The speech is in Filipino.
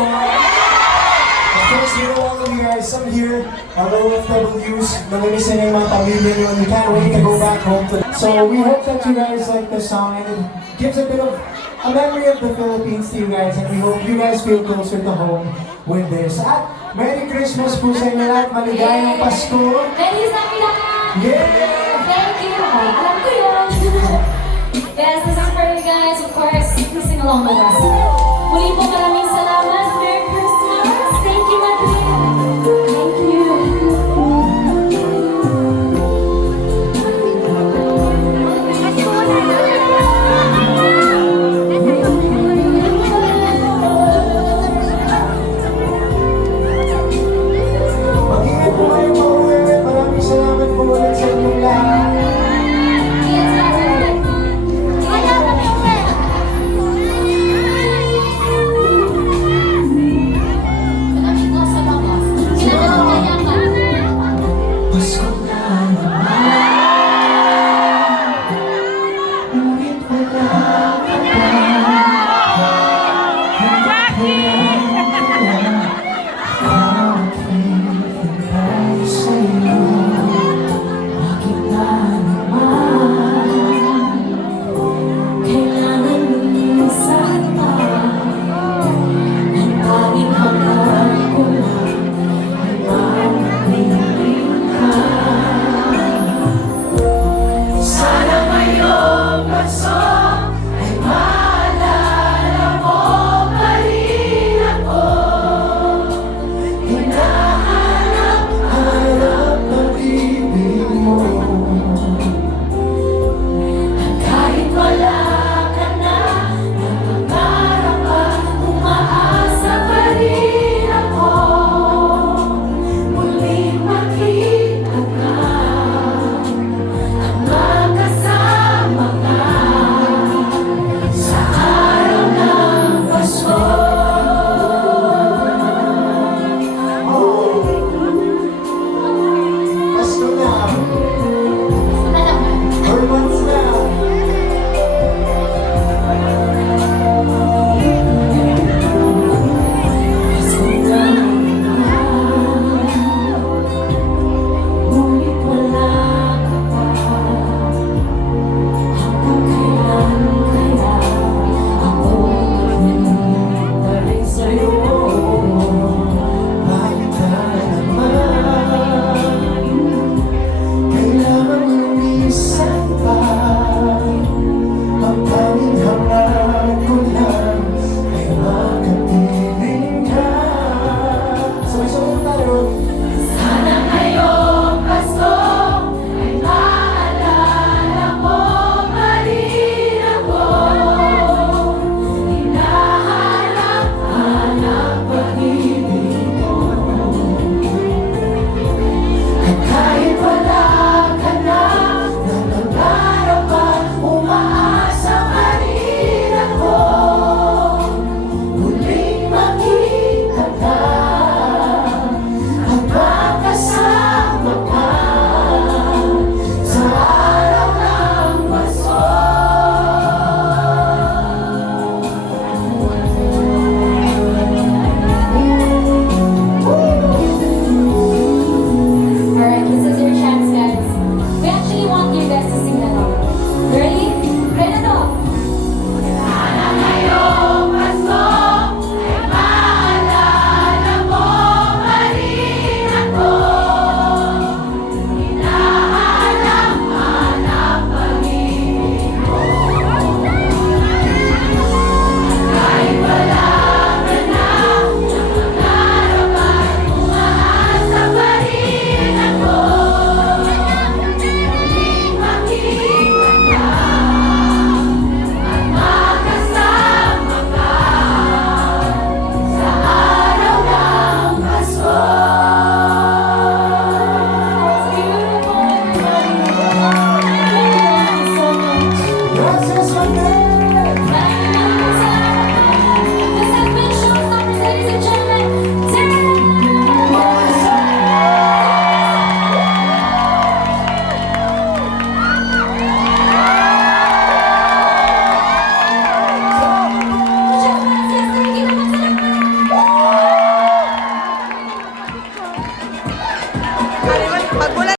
Of course, you know all of you guys, some here are OFWs, namimiss na yung mga pamilya nyo, and we can't wait to go back home to them. So we hope that you guys like the song, and it gives a bit of a memory of the Philippines to you guys, and we hope you guys feel closer to home with this. At Merry Christmas po sa inyo lahat, maligayang Pasko! Feliz Navidad! Yeah! Thank you! Alam ko yun! Yes, this is for you guys, of course. Please sing along with us. Muli po maraming